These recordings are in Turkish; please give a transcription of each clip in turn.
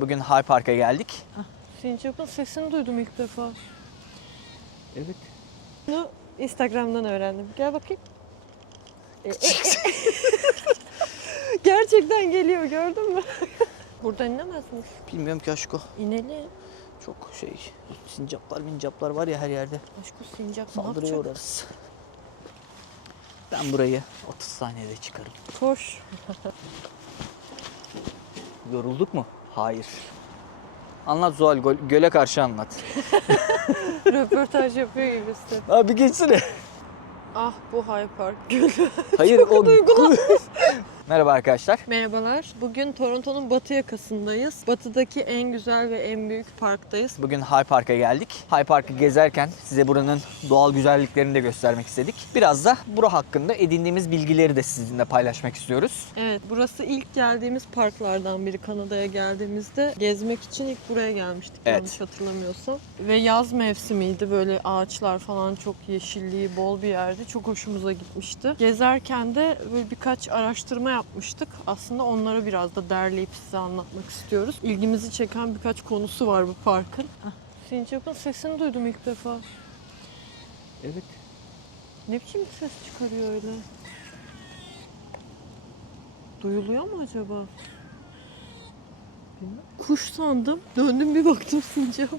Bugün Hyde Park'a geldik. Sincap'ın sesini duydum ilk defa. Evet. Bunu Instagram'dan öğrendim. Gel bakayım. Gerçekten geliyor, gördün mü? Buradan inemez miyiz? Bilmiyorum ki aşko. İnelim. Çok sincaplar var ya her yerde. Aşkı sincap ne Saldırıya yapacak? uğrarız. Ben burayı 30 saniyede çıkarım. Koş. Yorulduk mu? Hayır. Anlat Zuhal, göle karşı anlat. Röportaj yapıyor gibisin. Abi geçsene. Ah bu Hyde Park. Hayır o... Merhaba arkadaşlar. Merhabalar. Bugün Toronto'nun batı yakasındayız. Batıdaki en güzel ve en büyük parktayız. Bugün Hyde Park'a geldik. Hyde Park'ı gezerken size buranın doğal güzelliklerini de göstermek istedik. Biraz da bura hakkında edindiğimiz bilgileri de sizinle paylaşmak istiyoruz. Evet, burası ilk geldiğimiz parklardan biri. Kanada'ya geldiğimizde gezmek için ilk buraya gelmiştik, Evet. yanlış hatırlamıyorsam. Ve yaz mevsimiydi, böyle ağaçlar falan çok yeşilliği bol bir yerdi. Çok hoşumuza gitmişti. Gezerken de böyle birkaç araştırma yapmıştık. Aslında onları biraz da derleyip size anlatmak istiyoruz. İlgimizi çeken birkaç konusu var bu parkın. Sincap'ın sesini duydum ilk defa. Evet. Ne biçim bir ses çıkarıyor öyle? Duyuluyor mu acaba? Bilmem. Kuş sandım. Döndüm bir baktım sincap.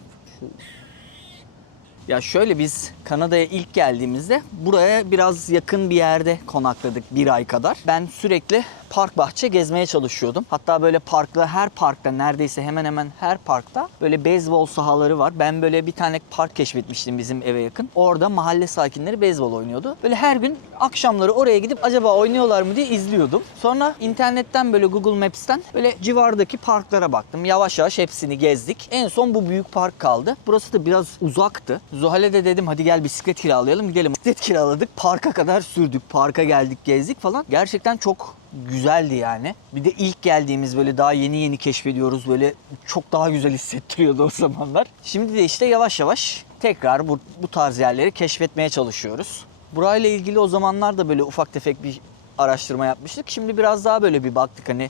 Ya şöyle, biz Kanada'ya ilk geldiğimizde buraya biraz yakın bir yerde konakladık bir ay kadar. Ben sürekli park bahçe gezmeye çalışıyordum. Hatta böyle her parkta neredeyse hemen hemen her parkta böyle beyzbol sahaları var. Ben böyle bir tane park keşfetmiştim bizim eve yakın. Orada mahalle sakinleri beyzbol oynuyordu. Böyle her gün akşamları oraya gidip acaba oynuyorlar mı diye izliyordum. Sonra internetten böyle Google Maps'ten böyle civardaki parklara baktım. Yavaş yavaş hepsini gezdik. En son bu büyük park kaldı. Burası da biraz uzaktı. Zuhal'e de dedim hadi gel bisiklet kiralayalım gidelim. Bisiklet kiraladık. Parka kadar sürdük. Parka geldik, gezdik falan. Gerçekten çok güzeldi yani. Bir de ilk geldiğimiz, böyle daha yeni keşfediyoruz. Böyle çok daha güzel hissettiriyordu o zamanlar. Şimdi de işte yavaş yavaş tekrar bu tarz yerleri keşfetmeye çalışıyoruz. Burayla ilgili o zamanlar da böyle ufak tefek bir araştırma yapmıştık. Şimdi biraz daha böyle bir baktık hani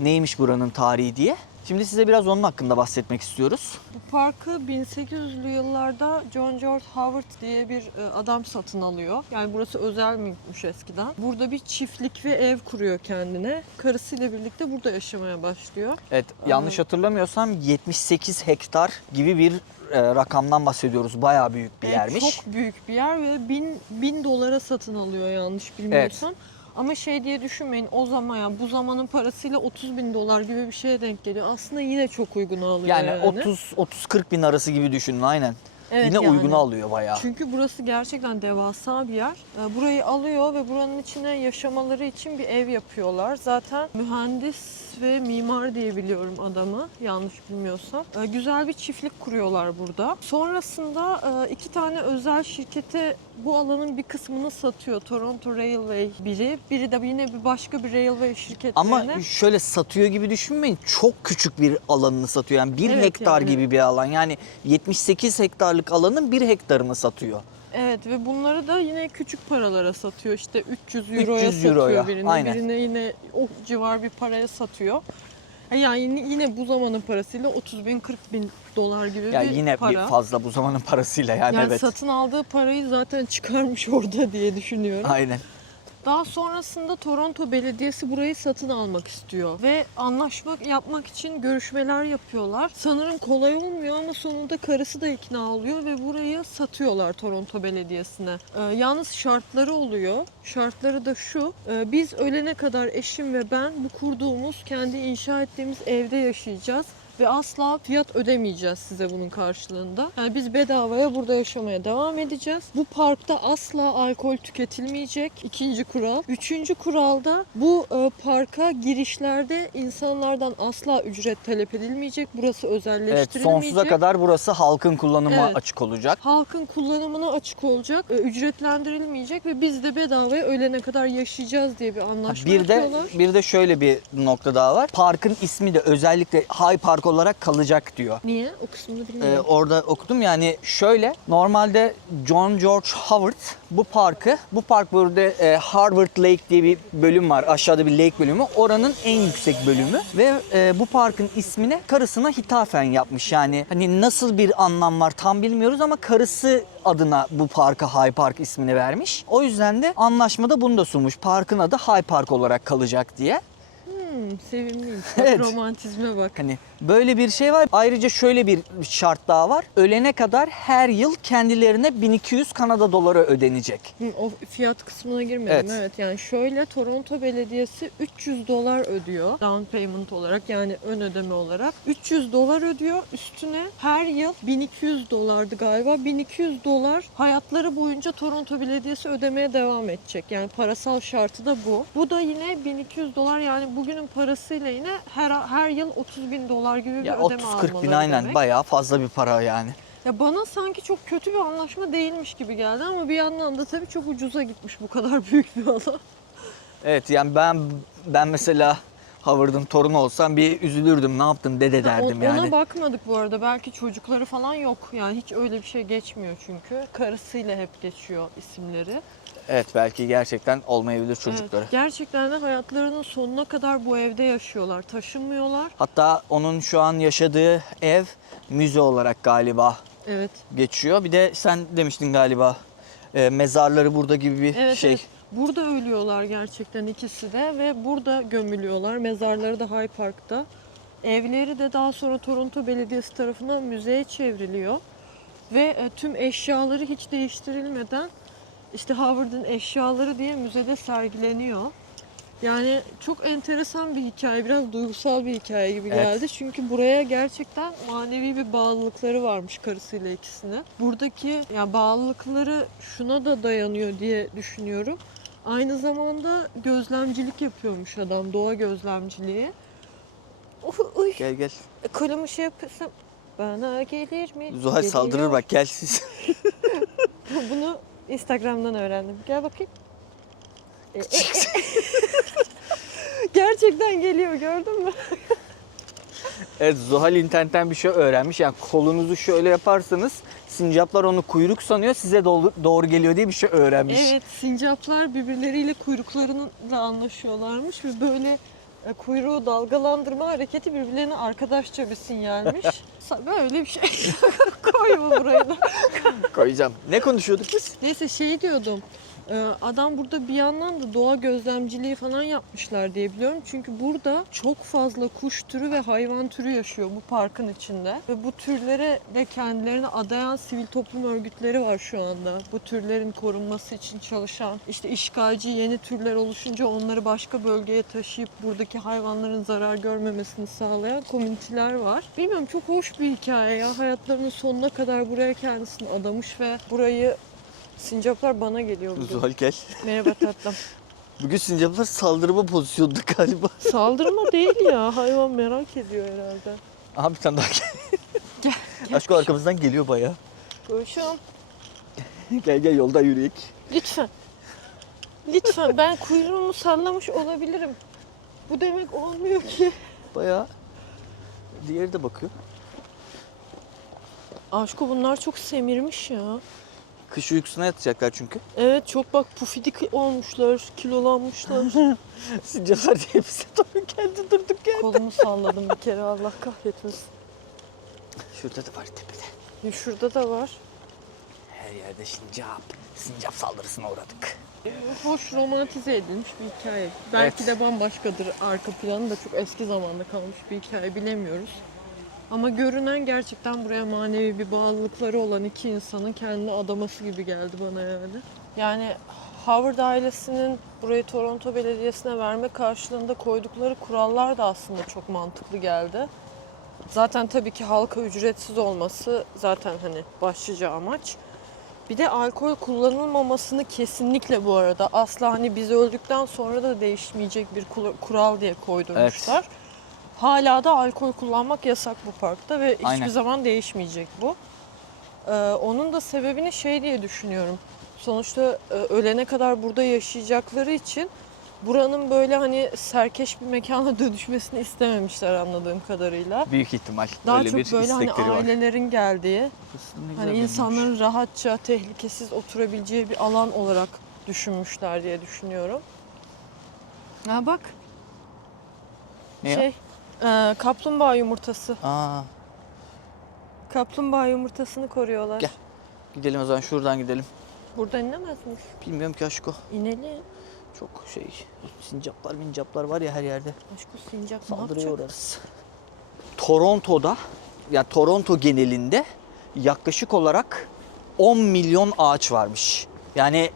neymiş buranın tarihi diye. Şimdi size biraz onun hakkında bahsetmek istiyoruz. Bu parkı 1800'lü yıllarda John George Howard diye bir adam satın alıyor. Yani burası özel mülkmüş eskiden. Burada bir çiftlik ve ev kuruyor kendine. Karısıyla birlikte burada yaşamaya başlıyor. Evet, yanlış hatırlamıyorsam 78 hektar gibi bir rakamdan bahsediyoruz. Bayağı büyük bir yermiş. Çok büyük bir yer ve bin dolara satın alıyor yanlış bilmiyorsam. Ama şey diye düşünmeyin, o zaman ya bu zamanın parasıyla 30.000 dolar gibi bir şeye denk geliyor. Aslında yine çok uyguna alıyor Yani yani. 30-40 bin arası gibi düşünün aynen. Evet, Yine yani. uyguna alıyor bayağı. Çünkü burası gerçekten devasa bir yer. Burayı alıyor ve buranın içine yaşamaları için bir ev yapıyorlar. Zaten mühendis ve mimar diye biliyorum adamı, yanlış bilmiyorsam. Güzel bir çiftlik kuruyorlar burada. Sonrasında 2 tane özel şirkete bu alanın bir kısmını satıyor. Toronto Railway biri de yine bir başka bir railway şirketlerine. Ama şöyle satıyor gibi düşünmeyin. Çok küçük bir alanını satıyor. Yani 1 Evet, hektar yani. gibi bir alan. Yani 78 hektarlık alanın 1 hektarını satıyor. Evet ve bunları da yine küçük paralara satıyor. İşte 300 euroya 300 euroya, satıyor birine. aynen. Birine yine o civar bir paraya satıyor. Yani yine bu zamanın parasıyla 30 bin 40 bin dolar gibi Yani bir yine para. bir fazla bu zamanın parasıyla yani evet. Satın aldığı parayı zaten çıkarmış orada diye düşünüyorum. Aynen. Daha sonrasında Toronto Belediyesi burayı satın almak istiyor ve anlaşmak yapmak için görüşmeler yapıyorlar. Sanırım kolay olmuyor ama sonunda karısı da ikna oluyor ve burayı satıyorlar Toronto Belediyesi'ne. Yalnız şartları oluyor. Şartları da şu: biz ölene kadar eşim ve ben bu kurduğumuz, kendi inşa ettiğimiz evde yaşayacağız. Ve asla fiyat ödemeyeceğiz size bunun karşılığında. Yani biz bedavaya burada yaşamaya devam edeceğiz. Bu parkta asla alkol tüketilmeyecek. 2. kural. 3. kuralda bu parka girişlerde insanlardan asla ücret talep edilmeyecek. Burası Evet, özelleştirilmeyecek. sonsuza kadar burası halkın kullanıma Evet. açık olacak. Halkın kullanımına açık olacak, ücretlendirilmeyecek ve biz de bedavaya ölene kadar yaşayacağız diye bir anlaşma yapıyorlar. Bir de şöyle bir nokta daha var. Parkın ismi de özellikle Hyde Park olarak kalacak diyor. Niye? O kısmını bilmiyorum. Orada okudum yani şöyle, normalde John George Howard bu park burada Harvard Lake diye bir bölüm var, aşağıda bir lake bölümü, oranın en yüksek bölümü ve bu parkın ismini karısına hitafen yapmış. Yani hani nasıl bir anlam var tam bilmiyoruz ama karısı adına bu parka High Park ismini vermiş. O yüzden de anlaşmada bunu da sunmuş. Parkın adı High Park olarak kalacak diye. Sevimliymiş. Evet. Romantizme bak. Hani böyle bir şey var. Ayrıca şöyle bir şart daha var. Ölene kadar her yıl kendilerine 1200 Kanada doları ödenecek. O fiyat kısmına girmedim. Evet. Evet. Yani şöyle, Toronto Belediyesi $300 ödüyor. Down payment olarak, yani ön ödeme olarak. $300 ödüyor. Üstüne her yıl $1200'dı galiba. $1200 hayatları boyunca Toronto Belediyesi ödemeye devam edecek. Yani parasal şartı da bu. Bu da yine $1200, yani bugünün parasıyla yine her yıl $30.000 gibi bir Ya ödeme 30-40 bin almaları aynen, demek. bayağı fazla bir para yani. Ya bana sanki çok kötü bir anlaşma değilmiş gibi geldi ama bir yandan da tabii çok ucuza gitmiş bu kadar büyük bir alan. Evet yani ben mesela Howard'ın torunu olsam bir üzülürdüm. Ne yaptın dede derdim Ona yani. bakmadık bu arada. Belki çocukları falan yok. Yani hiç öyle bir şey geçmiyor çünkü. Karısıyla hep geçiyor isimleri. Evet, belki gerçekten olmayabilir çocukları. Evet, gerçekten de hayatlarının sonuna kadar bu evde yaşıyorlar. Taşınmıyorlar. Hatta onun şu an yaşadığı ev müze olarak galiba Evet. geçiyor. Bir de sen demiştin galiba mezarları burada gibi bir Evet, şey. evet. Burada ölüyorlar gerçekten ikisi de ve burada gömülüyorlar. Mezarları da High Park'ta. Evleri de daha sonra Toronto Belediyesi tarafından müzeye çevriliyor. Ve tüm eşyaları hiç değiştirilmeden işte Howard'ın eşyaları diye müzede sergileniyor. Yani çok enteresan bir hikaye, biraz duygusal bir hikaye gibi Evet. geldi. Çünkü buraya gerçekten manevi bir bağlılıkları varmış karısıyla ikisine. Buradaki ya bağlılıkları şuna da dayanıyor diye düşünüyorum. Aynı zamanda gözlemcilik yapıyormuş adam, doğa gözlemciliği. Uy, Gel gel. kolumu şey yapıyorsam bana gelir mi? Zuhal Geliyor. saldırır bak, gel siz. Bunu Instagram'dan öğrendim. Gel bakayım. Gerçekten geliyor, gördün mü? Evet, Zuhal internetten bir şey öğrenmiş. Yani kolunuzu şöyle yaparsanız sincaplar onu kuyruk sanıyor, size doğru geliyor diye bir şey öğrenmiş. Evet, sincaplar birbirleriyle kuyruklarıyla anlaşıyorlarmış ve böyle kuyruğu dalgalandırma hareketi birbirlerine arkadaşça bir sinyalmiş. Böyle bir şey. Koy bu buraya da. Koyacağım. Ne konuşuyorduk biz? Neyse, şey diyordum. Adam burada bir yandan da doğa gözlemciliği falan yapmışlar diye biliyorum. Çünkü burada çok fazla kuş türü ve hayvan türü yaşıyor bu parkın içinde. Ve bu türlere de kendilerini adayan sivil toplum örgütleri var şu anda. Bu türlerin korunması için çalışan, işte işgalci yeni türler oluşunca onları başka bölgeye taşıyıp buradaki hayvanların zarar görmemesini sağlayan komüniteler var. Bilmiyorum, çok hoş bir hikaye ya. Hayatlarının sonuna kadar buraya kendisini adamış ve burayı... Sincaplar bana geliyor bugün. Zuhal gel. Merhaba tatlım. Bugün sincaplar saldırma pozisyonunda galiba. Saldırma değil ya. Hayvan merak ediyor herhalde. Aha, bir tane daha gel. Aşko arkamızdan geliyor bayağı. Koşum. Gel yolda yürüyek. Lütfen. Lütfen. Ben kuyruğumu sallamış olabilirim. Bu demek olmuyor ki. Bayağı. Diğeri de bakıyor. Aşko, bunlar çok semirmiş ya. Kış uykusuna yatacaklar çünkü. Evet, çok bak pufidik olmuşlar, kilolanmışlar. Sincaplar da hepsi doğru geldi, durduk ya. Kolumu salladım bir kere, Allah kahretmesin. Şurada da var, tepede. Şurada da var. Her yerde sincap. Sincap saldırısına uğradık. Hoş romantize edilmiş bir hikaye. Belki Evet. de bambaşkadır arka planı da, çok eski zamanda kalmış bir hikaye, bilemiyoruz. Ama görünen gerçekten buraya manevi bir bağlılıkları olan iki insanın kendini adaması gibi geldi bana yani. Yani Howard ailesinin burayı Toronto Belediyesi'ne verme karşılığında koydukları kurallar da aslında çok mantıklı geldi. Zaten tabii ki halka ücretsiz olması zaten hani başlıca amaç. Bir de alkol kullanılmamasını kesinlikle bu arada asla hani biz öldükten sonra da değişmeyecek bir kural diye koydurmuşlar. Evet. Hala da alkol kullanmak yasak bu parkta ve Aynen. hiçbir zaman değişmeyecek bu. Onun da sebebini şey diye düşünüyorum. Sonuçta ölene kadar burada yaşayacakları için buranın böyle hani serkeş bir mekana dönüşmesini istememişler anladığım kadarıyla. Büyük ihtimal. Daha Öyle çok bir böyle hani istekleri var. ailelerin geldiği, Aslında ne güzel hani görünüyormuş. insanların rahatça, tehlikesiz oturabileceği bir alan olarak düşünmüşler diye düşünüyorum. Ha bak. Ne ya? Kaplumbağa yumurtası. Aa, Kaplumbağa yumurtasını koruyorlar. Gel. gidelim o zaman, şuradan gidelim. Buradan inemez miyiz? Bilmiyorum ki aşko. İnelim. Çok sincaplar mincaplar var ya her yerde. Aşkı sincap ne Saldırıya yapacak? uğrarız. Toronto'da, ya Toronto genelinde yaklaşık olarak 10 milyon ağaç varmış. Yani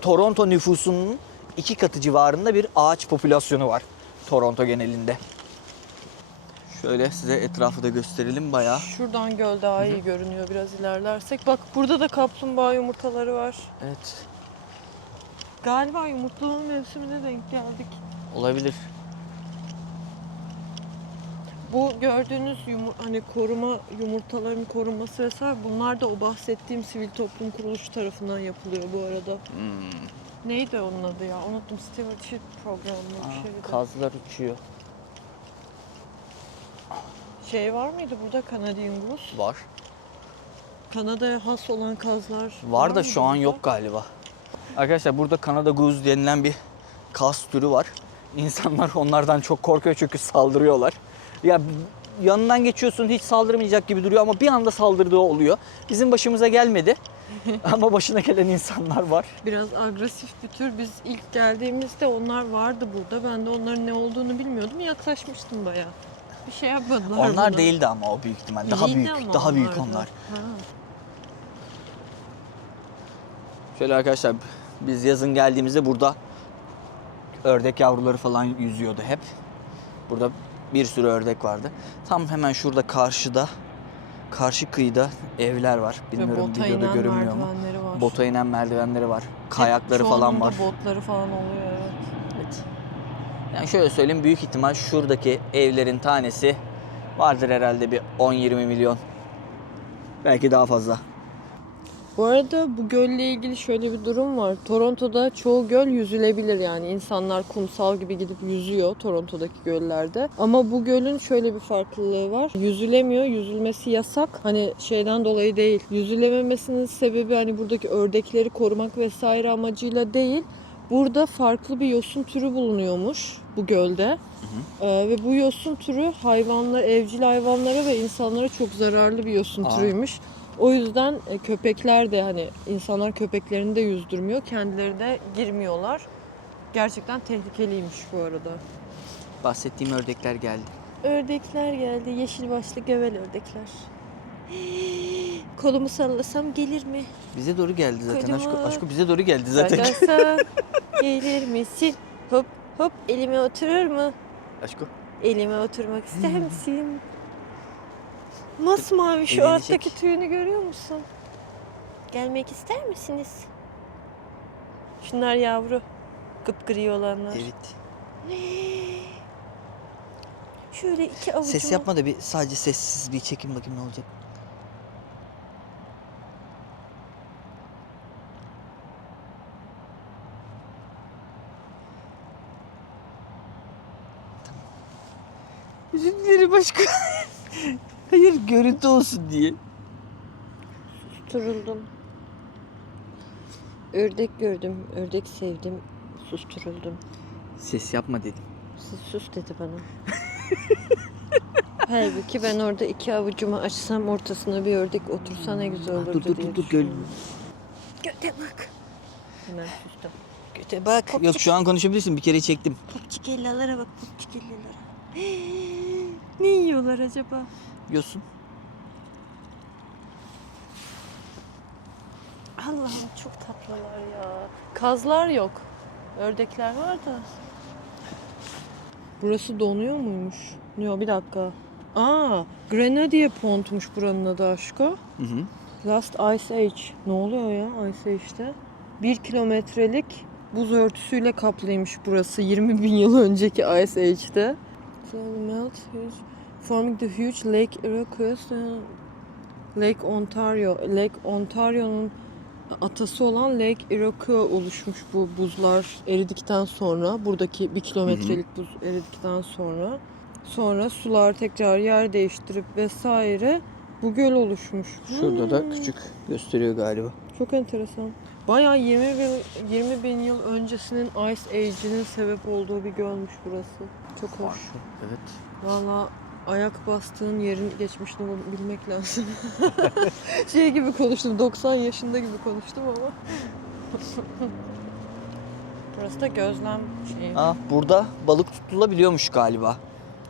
Toronto nüfusunun 2 katı civarında bir ağaç popülasyonu var Toronto genelinde. Şöyle size etrafı da gösterelim bayağı. Şuradan göl daha iyi görünüyor biraz ilerlersek. Bak burada da kaplumbağa yumurtaları var. Evet, Galiba yumurtlama mevsimine denk geldik. olabilir. Bu gördüğünüz hani koruma yumurtaların korunması vesaire bunlar da o bahsettiğim sivil toplum kuruluşu tarafından yapılıyor bu arada. Neydi onun adı ya? Unuttum. Stewardship programı bir şeydi. Kazlar uçuyor. Şey var mıydı burada Canadian Goose? Var. Kanada'ya has olan kazlar Var da mıydı şu an burada? yok galiba. Arkadaşlar burada Kanada Goose denilen bir kaz türü var. İnsanlar onlardan çok korkuyor çünkü saldırıyorlar. Ya yanından geçiyorsun hiç saldırmayacak gibi duruyor ama bir anda saldırdığı oluyor. Bizim başımıza gelmedi ama başına gelen insanlar var. Biraz agresif bir tür. Biz ilk geldiğimizde onlar vardı burada. Ben de onların ne olduğunu bilmiyordum. Yaklaşmıştım bayağı. Bir şey yapmadılar Onlar bana. değildi ama o büyük ihtimal. Daha İyiydi büyük, ama daha büyük onlar da. onlar. Ha. Şöyle arkadaşlar biz yazın geldiğimizde burada ördek yavruları falan yüzüyordu hep. Burada bir sürü ördek vardı. Tam hemen şurada karşı kıyıda evler var. Ve Bilmiyorum bota videoda inen görünmüyor mu? merdivenleri var. Bota inen merdivenleri var. Kayakları Hep falan çoğunun var. da botları falan oluyor evet. Evet. Yani şöyle söyleyeyim, büyük ihtimal şuradaki evlerin tanesi vardır herhalde bir 10-20 milyon. Belki daha fazla. Bu arada bu gölle ilgili şöyle bir durum var. Toronto'da çoğu göl yüzülebilir yani. İnsanlar kumsal gibi gidip yüzüyor Toronto'daki göllerde. Ama bu gölün şöyle bir farklılığı var. Yüzülemiyor, yüzülmesi yasak. Hani şeyden dolayı değil. Yüzülememesinin sebebi hani buradaki ördekleri korumak vesaire amacıyla değil. Burada farklı bir yosun türü bulunuyormuş bu gölde. Ve bu yosun türü evcil hayvanlara ve insanlara çok zararlı bir yosun türüymüş. O yüzden köpekler de hani insanlar köpeklerini de yüzdürmüyor. Kendileri de girmiyorlar. Gerçekten tehlikeliymiş bu arada. Bahsettiğim ördekler geldi. Ördekler geldi. Yeşil başlı gövel ördekler. Kolumu sallasam gelir mi? Bize doğru geldi zaten. Kocaman. Aşko bize doğru geldi zaten. Sallasam gelir misin? Hop hop elime oturur mu? Aşko. Elime oturmak ister misin? Masmavi şu Elini alttaki çek. tüyünü görüyor musun? Gelmek ister misiniz? Şunlar yavru. Kıpgri olanlar. Evet. Şöyle iki avucuma... Ses yapma da bir sadece sessiz bir çekim bakayım ne olacak. Özür dilerim başka. Hayır, görüntü olsun diye. Susturuldum. Ördek gördüm. Ördek sevdim. Susturuldum. Ses yapma dedim. Sus dedi bana. Halbuki ben orada iki avucumu açsam ortasına bir ördek otursa ne güzel olurdu Dur diye göl. düşünüyorum. Göte bak. Hemen sustum. Göte bak. Yok şu an konuşabilirsin, bir kere çektim. Popçik ellalara bak, popçik ellalara. Ne yiyorlar acaba? Yosun. Allah'ım çok tatlılar ya. Kazlar yok. Ördekler var da. Burası donuyor muymuş? Yok bir dakika. Grenadier Pond'muş buranın adı aşko. Hı hı. Last Ice Age. Ne oluyor ya Ice Age'de? 1 kilometrelik buz örtüsüyle kaplıymış burası 20 bin yıl önceki Ice Age'de. Forming the huge Lake Iroquois, Lake Ontario. Lake Ontario'nun atası olan Lake Iroquois oluşmuş bu buzlar eridikten sonra. Buradaki 1 kilometrelik buz eridikten sonra. Sonra sular tekrar yer değiştirip vesaire bu göl oluşmuş. Şurada da küçük gösteriyor galiba. Çok enteresan. Bayağı 20 bin yıl öncesinin Ice Age'inin sebep olduğu bir gölmüş burası. Çok hoş. Evet. Valla ayak bastığın yerin geçmişini bilmek lazım. Şey gibi konuştum, 90 yaşında gibi konuştum ama. Burası da gözlem şeyi. Burada balık tutulabiliyormuş galiba.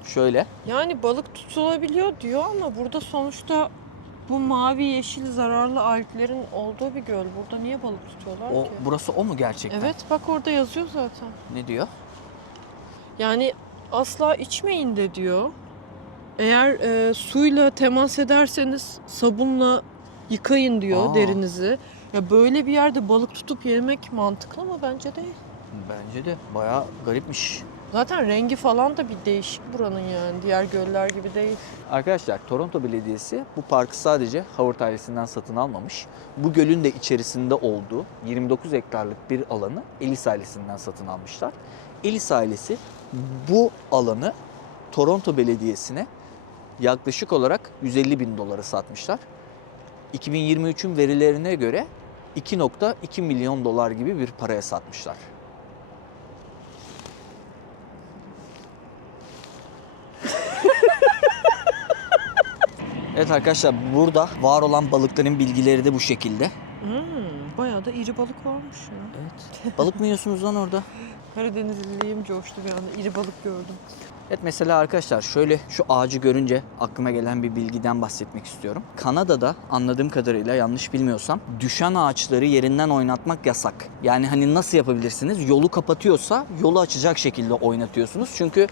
Şöyle. Yani balık tutulabiliyor diyor ama burada sonuçta bu mavi yeşil zararlı alglerin olduğu bir göl. Burada niye balık tutuyorlar ki? Burası o mu gerçekten? Evet, bak orada yazıyor zaten. Ne diyor? Yani asla içmeyin de diyor. Eğer suyla temas ederseniz sabunla yıkayın diyor derinizi. Ya böyle bir yerde balık tutup yemek mantıklı mı? Bence değil. Bence de bayağı garipmiş. Zaten rengi falan da bir değişik buranın yani. Diğer göller gibi değil. Arkadaşlar Toronto Belediyesi bu parkı sadece Howard ailesinden satın almamış. Bu gölün de içerisinde olduğu 29 hektarlık bir alanı Ellis ailesinden satın almışlar. Ellis ailesi bu alanı Toronto Belediyesi'ne yaklaşık olarak 150 bin dolara satmışlar. 2023'ün verilerine göre 2,2 milyon dolar gibi bir paraya satmışlar. Evet arkadaşlar, burada var olan balıkların bilgileri de bu şekilde. Bayağı da iri balık varmış ya. Evet. Balık mı yiyorsunuz lan orada? Karadenizliliğim coştu bir anda. İri balık gördüm. Evet, mesela arkadaşlar şöyle şu ağacı görünce aklıma gelen bir bilgiden bahsetmek istiyorum. Kanada'da anladığım kadarıyla, yanlış bilmiyorsam, düşen ağaçları yerinden oynatmak yasak. Yani hani nasıl yapabilirsiniz? Yolu kapatıyorsa yolu açacak şekilde oynatıyorsunuz. Çünkü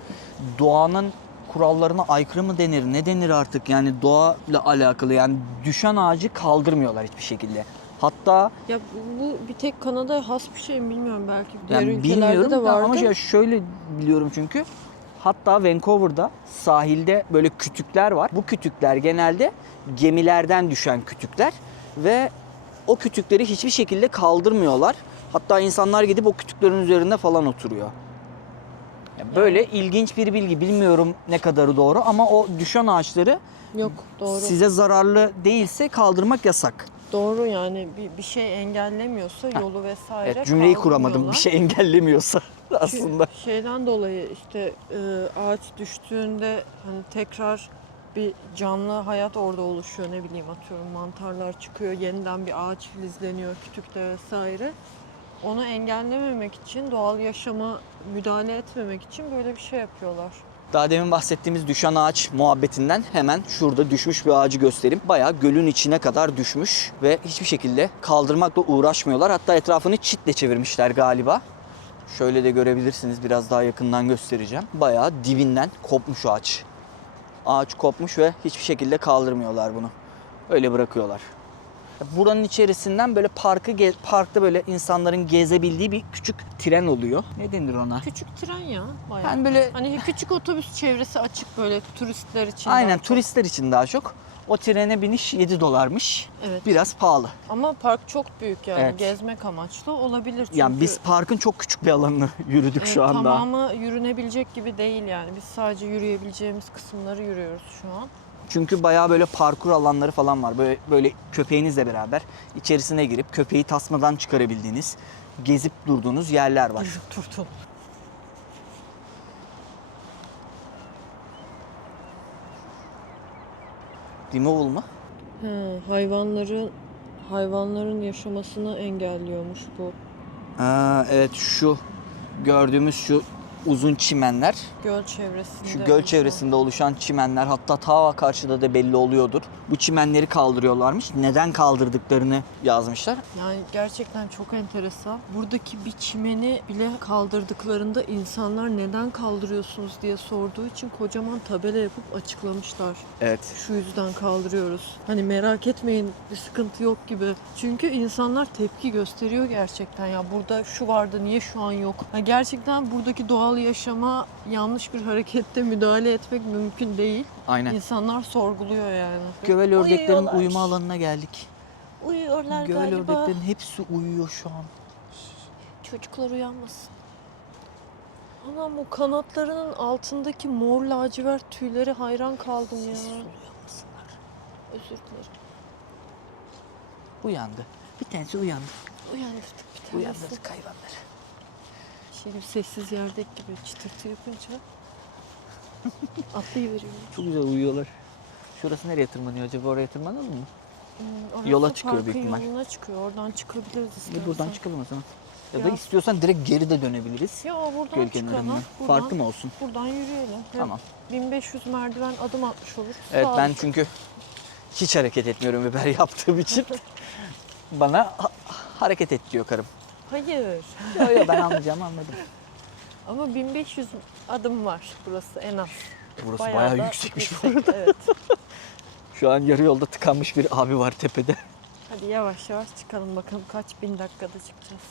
doğanın kurallarına aykırı mı denir, ne denir artık, yani doğayla alakalı, yani düşen ağacı kaldırmıyorlar hiçbir şekilde. Hatta Ya bu bir tek Kanada'ya has bir şey mi bilmiyorum, belki diğer yani ülkelerde bilmiyorum de da vardır. ama şöyle biliyorum çünkü. Hatta Vancouver'da sahilde böyle kütükler var. Bu kütükler genelde gemilerden düşen kütükler ve o kütükleri hiçbir şekilde kaldırmıyorlar. Hatta insanlar gidip o kütüklerin üzerinde falan oturuyor. Yani böyle ilginç bir bilgi. Bilmiyorum ne kadarı doğru ama o düşen ağaçları Yok, doğru. size zararlı değilse kaldırmak yasak. Doğru, yani bir şey engellemiyorsa yolu vesaire Evet, cümleyi kuramadım. kaldırmıyorlar. Bir şey engellemiyorsa aslında. Şeyden dolayı işte ağaç düştüğünde hani tekrar bir canlı hayat orada oluşuyor, ne bileyim, atıyorum mantarlar çıkıyor, yeniden bir ağaç filizleniyor kütükte vesaire. Onu engellememek için, doğal yaşama müdahale etmemek için böyle bir şey yapıyorlar. Daha demin bahsettiğimiz düşen ağaç muhabbetinden hemen şurada düşmüş bir ağacı göstereyim. Bayağı gölün içine kadar düşmüş ve hiçbir şekilde kaldırmakla uğraşmıyorlar. Hatta etrafını çitle çevirmişler galiba. Şöyle de görebilirsiniz, biraz daha yakından göstereceğim. Bayağı dibinden kopmuş ağaç. Ağaç kopmuş ve hiçbir şekilde kaldırmıyorlar bunu. Öyle bırakıyorlar. Buranın içerisinden böyle parkta böyle insanların gezebildiği bir küçük tren oluyor. Ne denir ona? Küçük tren ya bayağı. Yani böyle Hani küçük otobüs çevresi açık, böyle turistler için. aynen, daha çok. turistler için daha çok. O trene biniş 7 dolarmış. Evet. Biraz pahalı. Ama park çok büyük yani, Evet. gezmek amaçlı olabilir. Çünkü Yani biz parkın çok küçük bir alanını yürüdük şu anda. tamamı yürünebilecek gibi değil yani. Biz sadece yürüyebileceğimiz kısımları yürüyoruz şu an. Çünkü bayağı böyle parkur alanları falan var. Böyle köpeğinizle beraber içerisine girip köpeği tasmadan çıkarabildiğiniz, gezip durduğunuz yerler var. Turtul. Removal mı? Hayvanların yaşamasını engelliyormuş bu. Evet, şu gördüğümüz şu uzun çimenler. Göl çevresinde. Şu göl çevresinde oluşan çimenler, hatta ta karşıda da belli oluyordur. Bu çimenleri kaldırıyorlarmış. Neden kaldırdıklarını yazmışlar. Yani gerçekten çok enteresan. Buradaki bir çimeni bile kaldırdıklarında insanlar neden kaldırıyorsunuz diye sorduğu için kocaman tabela yapıp açıklamışlar. Evet. Şu yüzden kaldırıyoruz. Hani merak etmeyin, bir sıkıntı yok gibi. Çünkü insanlar tepki gösteriyor gerçekten. Ya burada şu vardı, niye şu an yok? Ya gerçekten buradaki doğal yaşama yanlış bir harekette müdahale etmek mümkün değil. Aynen. İnsanlar sorguluyor yani. Gövel ördeklerin Uyuyorlar. uyuma alanına geldik. Uyuyorlar Göl galiba. ördeklerin hepsi uyuyor şu an. Çocuklar uyanmasın. Anam o kanatlarının altındaki mor lacivert tüyleri hayran kaldım ya. Sessiz uyanmasınlar. Özür dilerim. Uyandı. Bir tanesi uyandı. Uyandırdık bir tanesi. Uyandırdık hayvanları. Şimdi sessiz yerdeki gibi çıtırtı yapınca atlayıveriyor. Çok güzel uyuyorlar. Şurası nereye tırmanıyor acaba? Oraya tırmanalım mı? Orası Yola çıkıyor büyük parkın ihtimal. yoluna çıkıyor. Oradan çıkabiliriz istersen. Buradan çıkalım o zaman. Ya da Ya. istiyorsan direkt geri de dönebiliriz. Ya buradan Göl çıkalım. kenarından. Buradan, Farklı mı olsun? Buradan yürüyelim. Hem Tamam. 1500 merdiven adım atmış olur. Evet Sağ ben ol. çünkü hiç hareket etmiyorum biber yaptığım için. Bana hareket et diyor karım. Hayır. Yo ben anlayacağımı anladım. Ama 1500 adım var burası en az. Burası Bayağı bayağı da yüksekmiş bu yüksek, arada. Evet. Şu an yarı yolda tıkanmış bir abi var tepede. Hadi yavaş yavaş çıkalım bakalım kaç bin dakikada çıkacağız.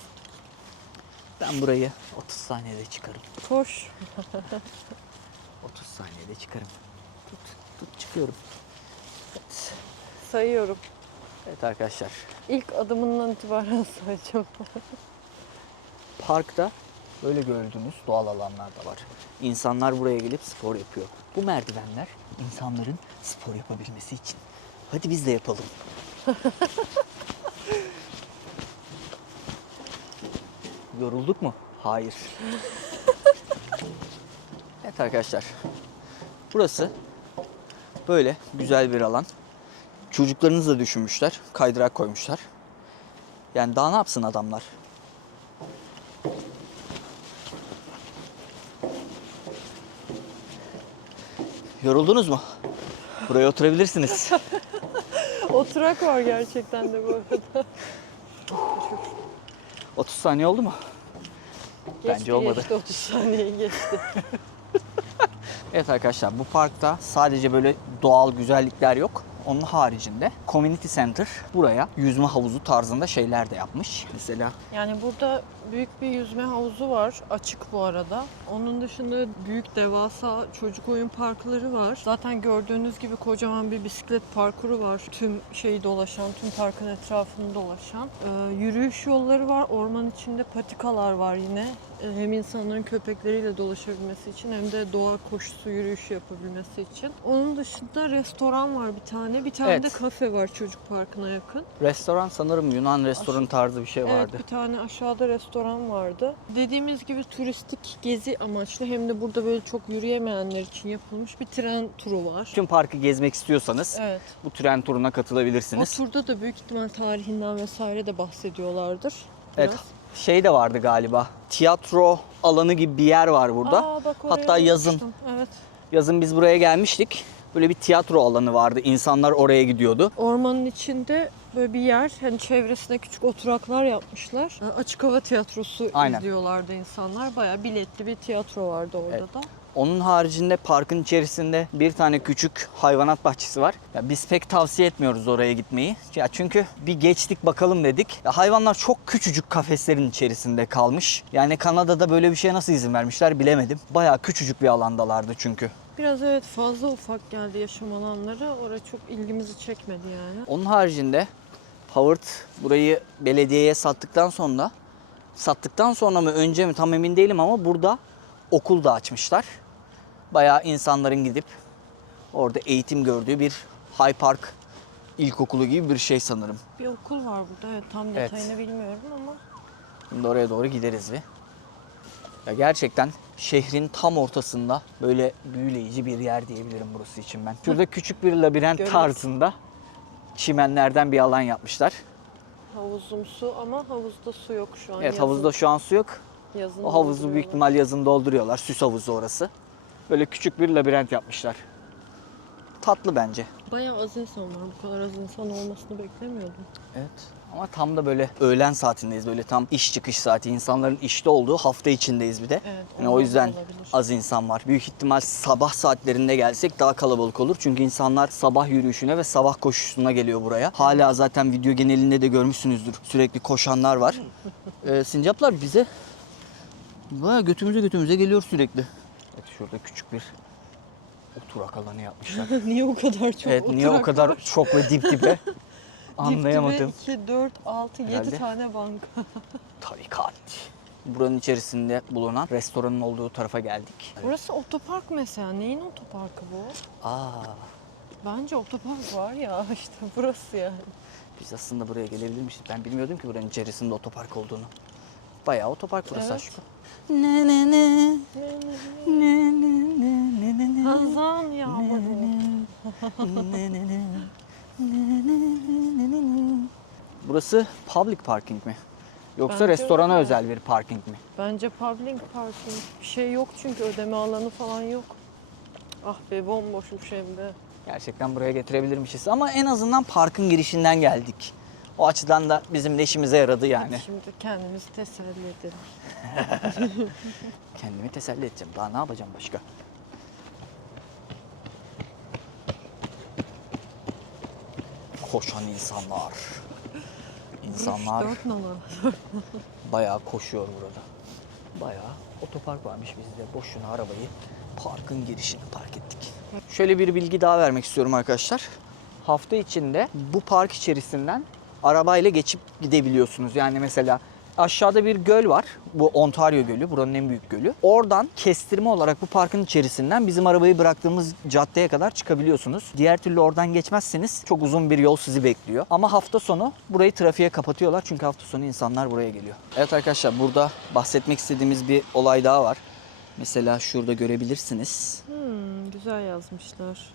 Ben burayı 30 saniyede çıkarım. Koş. 30 saniyede çıkarım. Tut çıkıyorum. Evet. Sayıyorum. Evet arkadaşlar. İlk adımından itibaren sayacağım. Parkta böyle gördüğünüz doğal alanlar da var. İnsanlar buraya gelip spor yapıyor. Bu merdivenler insanların spor yapabilmesi için. Hadi biz de yapalım. Yorulduk mu? Hayır. Evet arkadaşlar. Burası böyle güzel bir alan. Çocuklarınızı da düşünmüşler. Kaydırak koymuşlar. Yani daha ne yapsın adamlar? Yoruldunuz mu? Buraya oturabilirsiniz. Oturak var gerçekten de bu arada. 30 saniye oldu mu? Bence olmadı. Geçti 30 saniyeyi geçti. Evet arkadaşlar bu parkta sadece böyle doğal güzellikler yok. Onun haricinde Community Center buraya yüzme havuzu tarzında şeyler de yapmış. Mesela Yani burada büyük bir yüzme havuzu var. Açık bu arada. Onun dışında büyük devasa çocuk oyun parkları var. Zaten gördüğünüz gibi kocaman bir bisiklet parkuru var. Tüm şeyi dolaşan, tüm parkın etrafını dolaşan. Yürüyüş yolları var. Orman içinde patikalar var yine. Hem insanların köpekleriyle dolaşabilmesi için hem de doğa koşusu yürüyüşü yapabilmesi için. Onun dışında restoran var bir tane. Bir tane Evet. de kafe var çocuk parkına yakın. restoran sanırım Yunan restoran tarzı bir şey vardı. Evet, bir tane aşağıda restoran vardı. Dediğimiz gibi turistik gezi amaçlı hem de burada böyle çok yürüyemeyenler için yapılmış bir tren turu var. Tüm parkı gezmek istiyorsanız Evet. bu tren turuna O katılabilirsiniz. turda da büyük ihtimal tarihinden vesaire de bahsediyorlardır. Evet. Biraz. Şey de vardı galiba. Tiyatro alanı gibi bir yer var burada. Aa, bak oraya Hatta yazın. bakmıştım. Evet. Yazın biz buraya gelmiştik. Böyle bir tiyatro alanı vardı. İnsanlar oraya gidiyordu. Ormanın içinde böyle bir yer, hani çevresine küçük oturaklar yapmışlar. Açık hava tiyatrosu Aynen. izliyorlardı insanlar. Bayağı biletli bir tiyatro vardı orada Evet. da. Onun haricinde parkın içerisinde bir tane küçük hayvanat bahçesi var. Ya biz pek tavsiye etmiyoruz oraya gitmeyi. Ya çünkü bir geçtik bakalım dedik. Ya hayvanlar çok küçücük kafeslerin içerisinde kalmış. Yani Kanada'da böyle bir şeye nasıl izin vermişler bilemedim. Bayağı küçücük bir alandalardı çünkü. Biraz evet fazla ufak geldi yaşam alanları. Orası çok ilgimizi çekmedi yani. Onun haricinde Howard burayı belediyeye sattıktan sonra mı önce mi tam emin değilim ama burada okul da açmışlar. Bayağı insanların gidip orada eğitim gördüğü bir High Park ilkokulu gibi bir şey sanırım. Bir okul var burada. Evet, tam Evet. detayını bilmiyorum ama. Şimdi oraya doğru gideriz bir. Ya gerçekten şehrin tam ortasında böyle büyüleyici bir yer diyebilirim burası için ben. Şurada küçük bir labirent Gölet. tarzında çimenlerden bir alan yapmışlar. Havuzumsu ama havuzda su yok şu an. Evet havuzda şu an su yok. yazın O havuzu büyük dolduruyorlar. ihtimal yazın dolduruyorlar. Süs havuzu orası. Böyle küçük bir labirent yapmışlar. Tatlı bence. Bayağı az insan var. Bu kadar az insan olmasını beklemiyordum. Evet. Ama tam da böyle öğlen saatindeyiz. Böyle tam iş çıkış saati. İnsanların işte olduğu hafta içindeyiz bir de. Evet. Yani ondan o da yüzden olabilir. az insan var. Büyük ihtimal sabah saatlerinde gelsek daha kalabalık olur. Çünkü insanlar sabah yürüyüşüne ve sabah koşusuna geliyor buraya. Hala zaten video genelinde de görmüşsünüzdür. Sürekli koşanlar var. Sincaplar bize bayağı götümüze geliyor sürekli. Evet şurada küçük bir oturak alanı yapmışlar. Niye o kadar çok Evet niye o oturak kadar var? çok ve dip dibe? Anlayamadım. Dip dibe 2, 4, 6, 7 Herhalde. tane banka. Tarikat. Buranın içerisinde bulunan restoranın olduğu tarafa geldik. Burası otopark mesela. Neyin otoparkı bu? Aa, Bence otopark var ya işte burası yani. biz aslında buraya gelebilirmişiz. Ben bilmiyordum ki buranın içerisinde otopark olduğunu. Bayağı otopark burası Evet. aşkım. Ne ne ne. Hazan yağmuru. Burası public parking mi? Yoksa Bence restorana öyle. özel bir parking mi? Bence public parking bir şey yok çünkü ödeme alanı falan yok. Ah be bomboşmuş hem de. Gerçekten buraya getirebilirmişiz ama en azından parkın girişinden geldik. O açıdan da bizim de işimize yaradı yani. Şimdi kendimizi teselli edelim. Kendimi teselli edeceğim. Daha ne yapacağım başka? Koşan insanlar. İnsanlar 4 numara. bayağı koşuyor burada. Bayağı otopark varmış. Biz de boşuna arabayı parkın girişine park ettik. Şöyle bir bilgi daha vermek istiyorum arkadaşlar. Hafta içinde bu park içerisinden arabayla geçip gidebiliyorsunuz. Yani mesela aşağıda bir göl var. Bu Ontario Gölü. Buranın en büyük gölü. Oradan kestirme olarak bu parkın içerisinden bizim arabayı bıraktığımız caddeye kadar çıkabiliyorsunuz. Diğer türlü oradan geçmezseniz çok uzun bir yol sizi bekliyor. Ama hafta sonu burayı trafiğe kapatıyorlar. Çünkü hafta sonu insanlar buraya geliyor. Evet arkadaşlar, burada bahsetmek istediğimiz bir olay daha var. Mesela şurada görebilirsiniz. Güzel yazmışlar.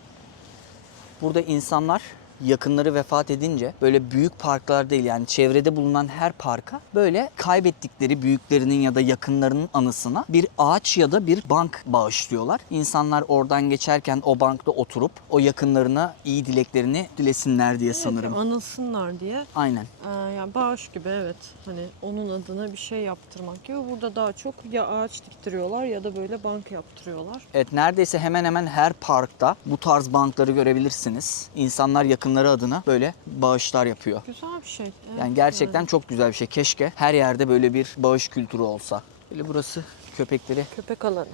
Burada insanlar yakınları vefat edince böyle büyük parklar değil, yani çevrede bulunan her parka böyle kaybettikleri büyüklerinin ya da yakınlarının anısına bir ağaç ya da bir bank bağışlıyorlar. İnsanlar oradan geçerken o bankta oturup o yakınlarına iyi dileklerini dilesinler diye sanırım. Evet, anılsınlar diye. Aynen. Yani bağış gibi evet. Hani onun adına bir şey yaptırmak gibi. Burada daha çok ya ağaç diktiriyorlar ya da böyle bank yaptırıyorlar. Evet, neredeyse hemen hemen her parkta bu tarz bankları görebilirsiniz. İnsanlar yakınları adına böyle bağışlar yapıyor. Güzel bir şey. Evet, Yani gerçekten çok güzel bir şey. Keşke her yerde böyle bir bağış kültürü olsa. Böyle burası köpekleri köpek alanı.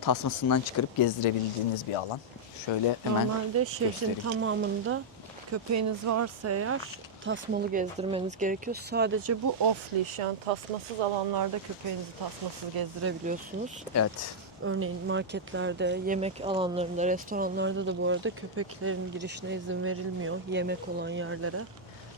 tasmasından çıkarıp gezdirebildiğiniz bir alan. Şöyle hemen Normalde şehrin göstereyim. tamamında köpeğiniz varsa eğer tasmalı gezdirmeniz gerekiyor. Sadece bu off leash, yani tasmasız alanlarda köpeğinizi tasmasız gezdirebiliyorsunuz. Evet. Örneğin marketlerde, yemek alanlarında, restoranlarda da bu arada köpeklerin girişine izin verilmiyor yemek olan yerlere.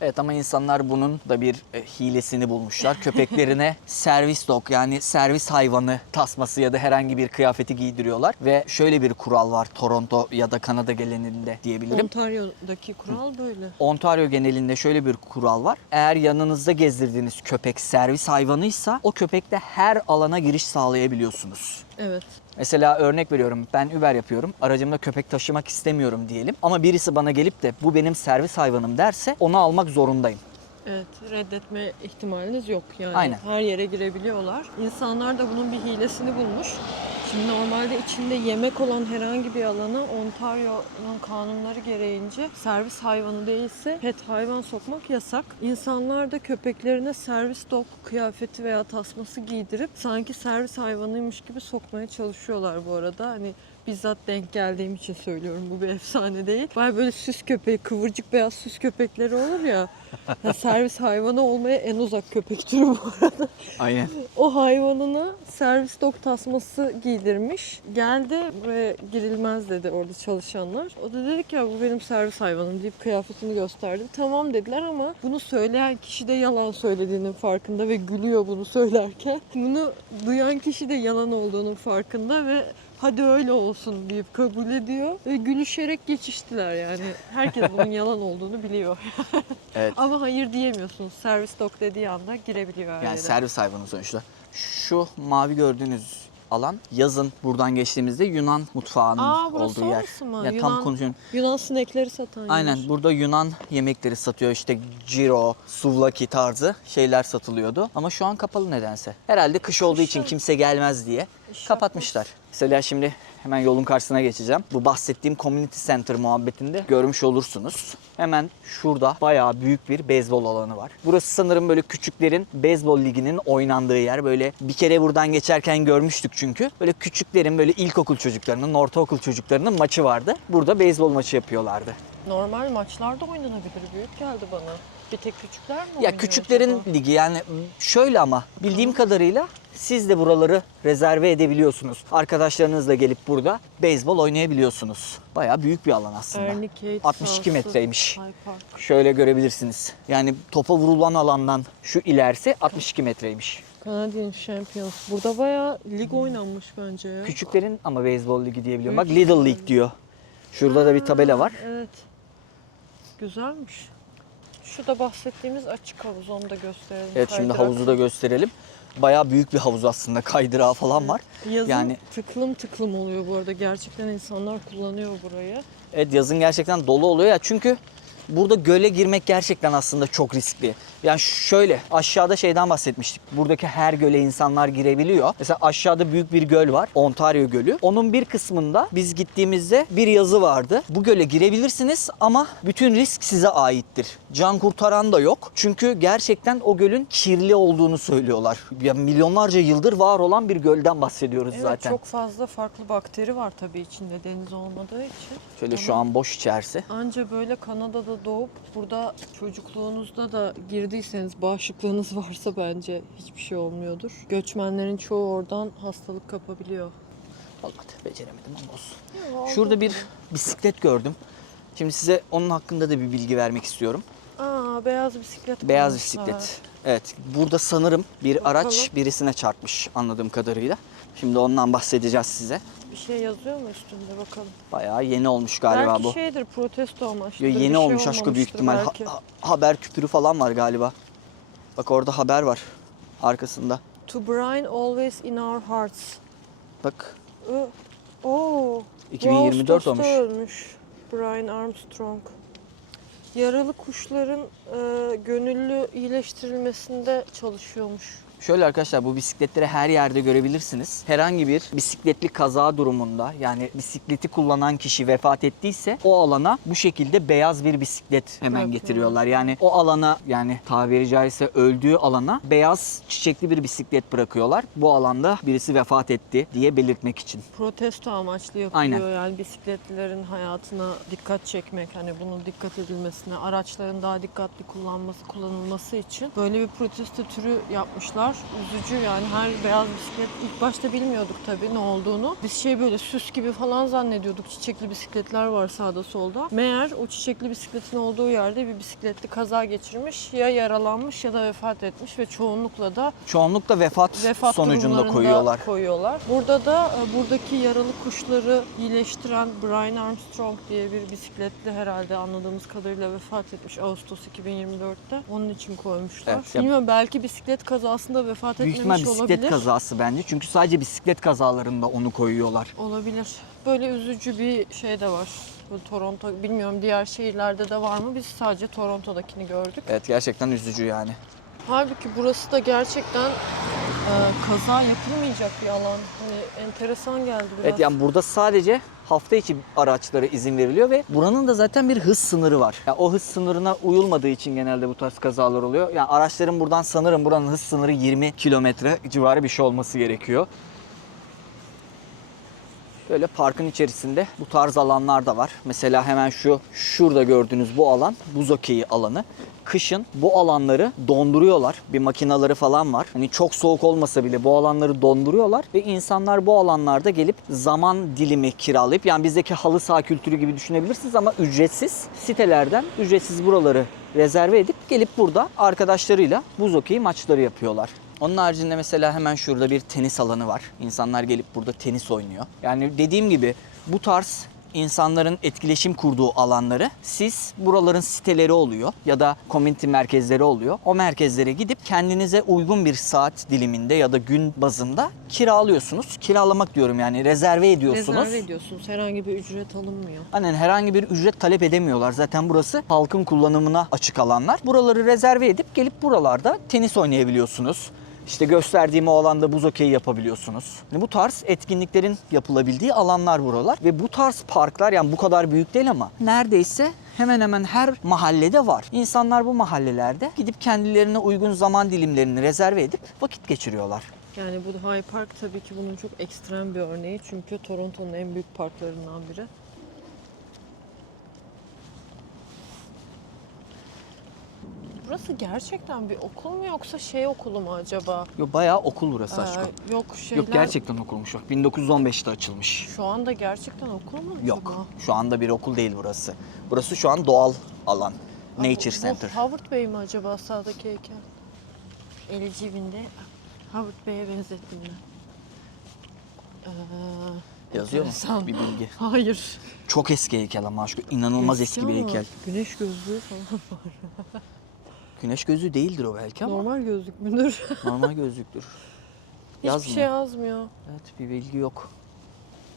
Evet, ama insanlar bunun da bir hilesini bulmuşlar. Köpeklerine servis dog, yani servis hayvanı tasması ya da herhangi bir kıyafeti giydiriyorlar. Ve şöyle bir kural var Toronto ya da Kanada genelinde diyebilirim. Ontario'daki kural böyle. Ontario genelinde şöyle bir kural var. Eğer yanınızda gezdirdiğiniz köpek servis hayvanıysa o köpekle her alana giriş sağlayabiliyorsunuz. Evet. Mesela örnek veriyorum, ben Uber yapıyorum. Aracımda köpek taşımak istemiyorum diyelim. Ama birisi bana gelip de bu benim servis hayvanım derse onu almak zorundayım. Evet, reddetme ihtimaliniz yok. Yani Aynen. her yere girebiliyorlar. İnsanlar da bunun bir hilesini bulmuş. Şimdi normalde içinde yemek olan herhangi bir alana Ontario'nun kanunları gereğince servis hayvanı değilse pet hayvan sokmak yasak. İnsanlar da köpeklerine servis dog kıyafeti veya tasması giydirip sanki servis hayvanıymış gibi sokmaya çalışıyorlar bu arada. Hani bizzat denk geldiğim için söylüyorum, bu bir efsane değil. Var böyle süs köpeği, kıvırcık beyaz süs köpekleri olur ya. Ya servis hayvanı olmaya en uzak köpek türü bu arada. Aynen. O hayvanına servis dog tasması giydirmiş. Geldi, buraya girilmez dedi orada çalışanlar. O da dedi ki ya bu benim servis hayvanım deyip kıyafetini gösterdi. Tamam dediler ama bunu söyleyen kişi de yalan söylediğinin farkında ve gülüyor bunu söylerken. Bunu duyan kişi de yalan olduğunun farkında ve hadi öyle olsun deyip kabul ediyor ve gülüşerek geçiştiler yani. Herkes bunun yalan olduğunu biliyor. Evet. Ama hayır diyemiyorsunuz. Servis dog dediği anda girebiliyor her Yani yere. servis hayvanı sonuçta. Şu mavi gördüğünüz alan yazın buradan geçtiğimizde Yunan mutfağının burası olduğu yer. orası mı? Ya tam konuşuyorum. Yunan sinekleri satan Aynen, yer. burada Yunan yemekleri satıyor, işte gyro, souvlaki tarzı şeyler satılıyordu. Ama şu an kapalı nedense. Herhalde kış olduğu için Kışın. kimse gelmez diye İş kapatmışlar. Mesela şimdi Hemen yolun karşısına geçeceğim. Bu bahsettiğim community center muhabbetinde görmüş olursunuz. Hemen şurada bayağı büyük bir beyzbol alanı var. Burası sanırım böyle küçüklerin beyzbol liginin oynandığı yer. Böyle bir kere buradan geçerken görmüştük çünkü. Böyle küçüklerin, böyle ilkokul çocuklarının, ortaokul çocuklarının maçı vardı. Burada beyzbol maçı yapıyorlardı. Normal maçlarda oynanabilir. Büyük geldi bana. Bir tek küçükler mi oynuyor Ya küçüklerin acaba? ligi, yani şöyle, ama bildiğim kadarıyla siz de buraları rezerve edebiliyorsunuz. Arkadaşlarınızla gelip burada beyzbol oynayabiliyorsunuz. Bayağı büyük bir alan aslında. Ernie Kate 62 sahası, metreymiş. High Park. Şöyle görebilirsiniz. Yani topa vurulan alandan şu ilerisi 62 metreymiş. Canadian Champions. Burada bayağı lig oynanmış bence ya. Küçüklerin ama beyzbol ligi diyebiliyorum. Bak Büyük Little ihtimalle. League diyor. Şurada da bir tabela var. Evet. Güzelmiş. Şu da bahsettiğimiz açık havuz, onu da gösterelim. Evet, şimdi Kaydırak. havuzu da gösterelim. Bayağı büyük bir havuz aslında. Kaydırağı falan var. Yazın Yani tıklım tıklım oluyor bu arada. Gerçekten insanlar kullanıyor burayı. evet, yazın gerçekten dolu oluyor ya, çünkü burada göle girmek gerçekten aslında çok riskli. Yani şöyle, aşağıda şeyden bahsetmiştik. Buradaki her göle insanlar girebiliyor. Mesela aşağıda büyük bir göl var. Ontario Gölü. Onun bir kısmında biz gittiğimizde bir yazı vardı. Bu göle girebilirsiniz ama bütün risk size aittir. Can kurtaran da yok. Çünkü gerçekten o gölün kirli olduğunu söylüyorlar. Ya milyonlarca yıldır var olan bir gölden bahsediyoruz Evet, zaten. çok fazla farklı bakteri var tabii içinde, deniz olmadığı için. Şöyle şu an boş içerisi. Anca böyle Kanada'da doğup burada çocukluğunuzda da girdiyseniz, bağışıklığınız varsa bence hiçbir şey olmuyordur. Göçmenlerin çoğu oradan hastalık kapabiliyor. Vallahi beceremedim ama olsun. Şurada bir bisiklet gördüm. Şimdi size onun hakkında da bir bilgi vermek istiyorum. Beyaz bisiklet Beyaz koymuşlar. bisiklet. Evet, burada sanırım bir araç Bakalım. birisine çarpmış anladığım kadarıyla. Şimdi ondan bahsedeceğiz size. Bir şey yazıyor mu üstünde, bakalım. Bayağı yeni olmuş galiba belki bu. şeydir, protesto amaçlı. Yo, yeni olmuş aşkı, büyük ihtimal. Haber küpürü falan var galiba. Bak orada haber var arkasında. To Brian always in our hearts. Bak, Oo. 2024 Ağustos'ta olmuş. ölmüş Brian Armstrong. Yaralı kuşların gönüllü iyileştirilmesinde çalışıyormuş. Şöyle arkadaşlar, bu bisikletleri her yerde görebilirsiniz. Herhangi bir bisikletli kaza durumunda, yani bisikleti kullanan kişi vefat ettiyse o alana bu şekilde beyaz bir bisiklet hemen Evet, getiriyorlar. Yani o alana, yani tabiri caizse öldüğü alana beyaz çiçekli bir bisiklet bırakıyorlar. Bu alanda birisi vefat etti diye belirtmek için. Protesto amaçlı yapılıyor. Aynen. Yani bisikletlilerin hayatına dikkat çekmek, hani bunun dikkat edilmesine, araçların daha dikkatli kullanılması için böyle bir protesto türü yapmışlar. Üzücü yani, her beyaz bisiklet, ilk başta bilmiyorduk tabii ne olduğunu. Biz böyle süs gibi falan zannediyorduk. Çiçekli bisikletler var sağda solda. Meğer o çiçekli bisikletin olduğu yerde bir bisikletli kaza geçirmiş, ya yaralanmış ya da vefat etmiş ve çoğunlukla vefat sonucunda durumlarında koyuyorlar. Burada da buradaki yaralı kuşları iyileştiren Brian Armstrong diye bir bisikletli, herhalde anladığımız kadarıyla vefat etmiş Ağustos 2024'te. Onun için koymuşlar. Evet, Bilmiyorum, belki bisiklet kazasında vefat Büyük ihtimal etmemiş bisiklet olabilir. kazası bence. Çünkü sadece bisiklet kazalarında onu koyuyorlar. Olabilir. Böyle üzücü bir şey de var. Bu Toronto, bilmiyorum diğer şehirlerde de var mı? Biz sadece Toronto'dakini gördük. Evet, gerçekten üzücü yani. Halbuki burası da gerçekten kaza yapılmayacak bir alan. Hani enteresan geldi biraz. Evet, yani burada sadece hafta içi araçlara izin veriliyor ve buranın da zaten bir hız sınırı var. Yani o hız sınırına uyulmadığı için genelde bu tarz kazalar oluyor. Yani araçların buradan, sanırım buranın hız sınırı 20 kilometre civarı bir şey olması gerekiyor. Böyle parkın içerisinde bu tarz alanlar da var. Mesela hemen şurada gördüğünüz bu alan buz hokeyi alanı. Kışın bu alanları donduruyorlar. Bir makineleri falan var. Hani çok soğuk olmasa bile bu alanları donduruyorlar ve insanlar bu alanlarda gelip zaman dilimi kiralayıp, yani bizdeki halı saha kültürü gibi düşünebilirsiniz ama ücretsiz sitelerden ücretsiz buraları rezerve edip gelip burada arkadaşlarıyla buz hokeyi maçları yapıyorlar. Onun haricinde mesela hemen şurada bir tenis alanı var. İnsanlar gelip burada tenis oynuyor. Yani dediğim gibi bu tarz insanların etkileşim kurduğu alanları, siz buraların siteleri oluyor ya da community merkezleri oluyor. O merkezlere gidip kendinize uygun bir saat diliminde ya da gün bazında kiralıyorsunuz. Kiralamak diyorum, yani rezerve ediyorsunuz. Rezerve ediyorsunuz. Herhangi bir ücret alınmıyor. Aynen, herhangi bir ücret talep edemiyorlar. Zaten burası halkın kullanımına açık alanlar. Buraları rezerve edip gelip buralarda tenis oynayabiliyorsunuz. İşte gösterdiğim o alanda buz hokeyi yapabiliyorsunuz. Yani bu tarz etkinliklerin yapılabildiği alanlar buralar. Ve bu tarz parklar, yani bu kadar büyük değil ama neredeyse hemen hemen her mahallede var. İnsanlar bu mahallelerde gidip kendilerine uygun zaman dilimlerini rezerve edip vakit geçiriyorlar. Yani bu High Park tabii ki bunun çok ekstrem bir örneği. Çünkü Toronto'nun en büyük parklarından biri. Burası gerçekten bir okul mu yoksa şey okulu mu acaba? Yok, bayağı okul burası aşkım. Yok şeyler... Yok, gerçekten okulmuş bak. 1915'te açılmış. Şu anda gerçekten okul mu acaba? Yok, şu anda bir okul değil burası. Burası şu an doğal alan. Nature Center. Bu Howard Bey mi acaba sağdaki heykel? Eli cebinde. Howard Bey'e benzettim ben. Yazıyor enteresan. mu bir bilgi? Hayır. Çok eski heykel ama aşkım. İnanılmaz eski bir ama heykel. Güneş gözlüğü falan var. Güneş gözlüğü değildir o belki ama Normal gözlük müdür? normal gözlüktür. Hiçbir Yazmıyor. şey yazmıyor. Evet, bir bilgi yok.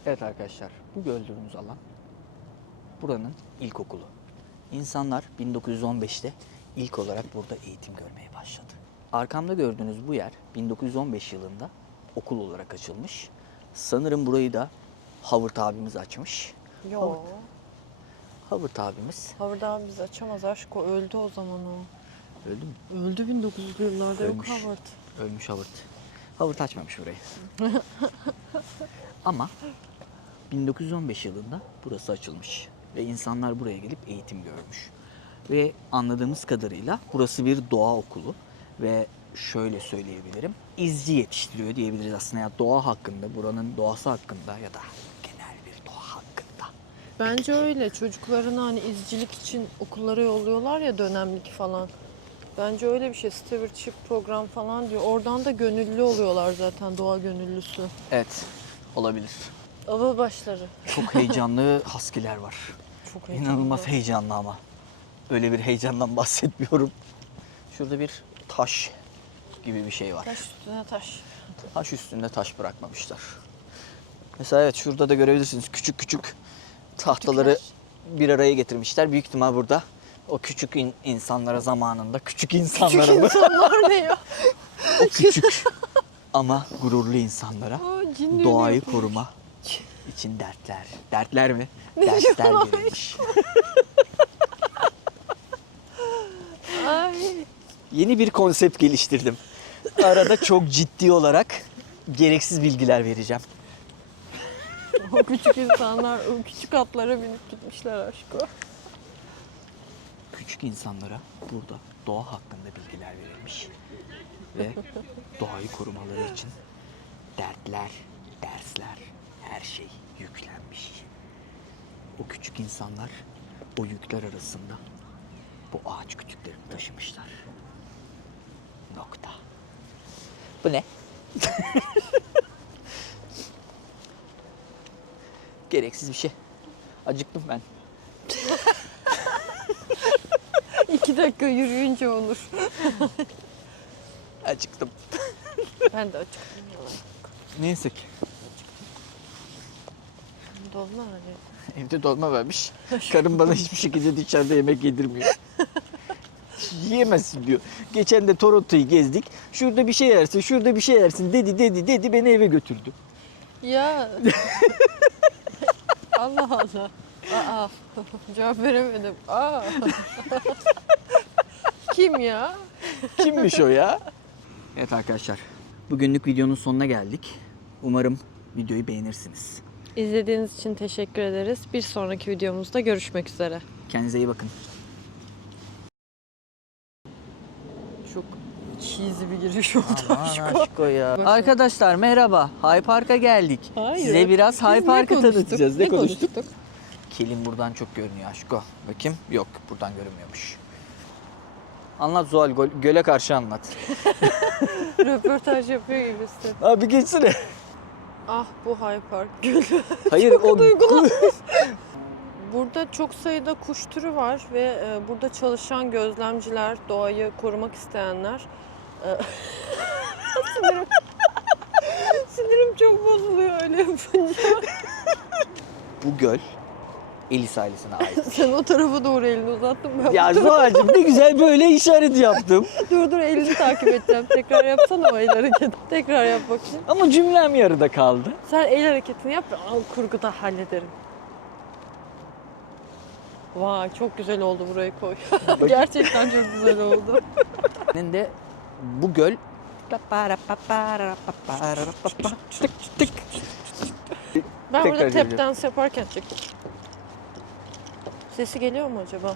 Evet arkadaşlar, bu gördüğünüz alan buranın ilkokulu. İnsanlar 1915'te ilk olarak burada eğitim görmeye başladı. Arkamda gördüğünüz bu yer 1915 yılında okul olarak açılmış. Sanırım burayı da Howard abimiz açmış. Yok. Howard abimiz Howard abi biz açamaz aşk, o öldü o zaman o. öldü mü? Öldü 1900'lü yıllarda, yok Ölmüş. Howard. Ölmüş Howard. Howard açmamış burayı. Ama 1915 yılında burası açılmış ve insanlar buraya gelip eğitim görmüş. Ve anladığımız kadarıyla burası bir doğa okulu ve şöyle söyleyebilirim, izci yetiştiriyor diyebiliriz aslında. Ya doğa hakkında, buranın doğası hakkında ya da genel bir doğa hakkında. Bence öyle. Çocuklarını hani izcilik için okullara yolluyorlar ya, dönemlik falan. Bence öyle bir şey. Stewardship program falan diyor. Oradan da gönüllü oluyorlar zaten, doğa gönüllüsü. Evet, olabilir. Ava başları. Çok heyecanlı husky'ler var. Çok heyecanlı. İnanılmaz heyecanlı ama. Öyle bir heyecandan bahsetmiyorum. Şurada bir taş gibi bir şey var. Taş üstüne taş. Taş üstünde taş bırakmamışlar. Mesela evet, şurada da görebilirsiniz küçük küçük tahtaları bir araya getirmişler. Büyük ihtimal burada o küçük insanlara zamanında, küçük insanlara Küçük mı? insanlar ne ya? O küçük ama gururlu insanlara Aa, cinli doğayı yapmış. koruma için dertler. Dertler mi? Dersler verilmiş. Ay. Yeni bir konsept geliştirdim. Arada çok ciddi olarak gereksiz bilgiler vereceğim. O küçük insanlar o küçük atlara binip gitmişler aşkım. Küçük insanlara burada doğa hakkında bilgiler verilmiş. Ve doğayı korumaları için dertler, dersler, her şey yüklenmiş. O küçük insanlar o yükler arasında bu ağaç kütüklerini taşımışlar. Nokta. Bu ne? Gereksiz bir şey. Acıktım ben. 2 dakika yürüyünce olur. Acıktım. Ben de acıktım. Neyse ki. Dolma hani. Evde dolma vermiş. Karım bana hiçbir şekilde dışarıda yemek yedirmiyor. Yiyemezsin diyor. Geçen de Toronto'yu gezdik. Şurada bir şey yersin, şurada bir şey yersin dedi beni eve götürdü. Ya. Allah Allah. Aa. Cevap veremedim. Aa. Kim ya? Kimmiş o ya? Evet arkadaşlar. Bugünlük videonun sonuna geldik. Umarım videoyu beğenirsiniz. İzlediğiniz için teşekkür ederiz. Bir sonraki videomuzda görüşmek üzere. Kendinize iyi bakın. Çok cheesy bir giriş oldu aşkım. aşko ya. Başla. Arkadaşlar merhaba. High Park'a geldik. Hayır. Size biraz Biz High ne Park'ı konuştuk? tanıtacağız. Ne konuştuk? Kilim buradan çok görünüyor aşko. Bakayım. Yok, buradan görünmüyormuş. Anlat Zuhal, göle karşı anlat. Röportaj yapıyor gibisin. Abi geçsene. Ah bu High Park gölü. Hayır o Burada çok sayıda kuş türü var ve burada çalışan gözlemciler, doğayı korumak isteyenler. Sinirim, sinirim çok bozuluyor öyle yapınca. Bu göl Elis ailesine ait. Sen o tarafa doğru elini uzattın. Ben Ya bu tarafa- Zuhal'cığım ne güzel böyle işaret yaptım. Dur elini takip edeceğim. Tekrar yapsana o el hareketi. Tekrar yap bakayım. Ama cümlem yarıda kaldı. Sen el hareketini yap. Al kurguda hallederim. Vay çok güzel oldu, burayı koy. Gerçekten çok güzel oldu. Senin de bu göl Ben Tekrar burada tap çevireceğim. dance yaparken çektim. Sesi geliyor mu acaba?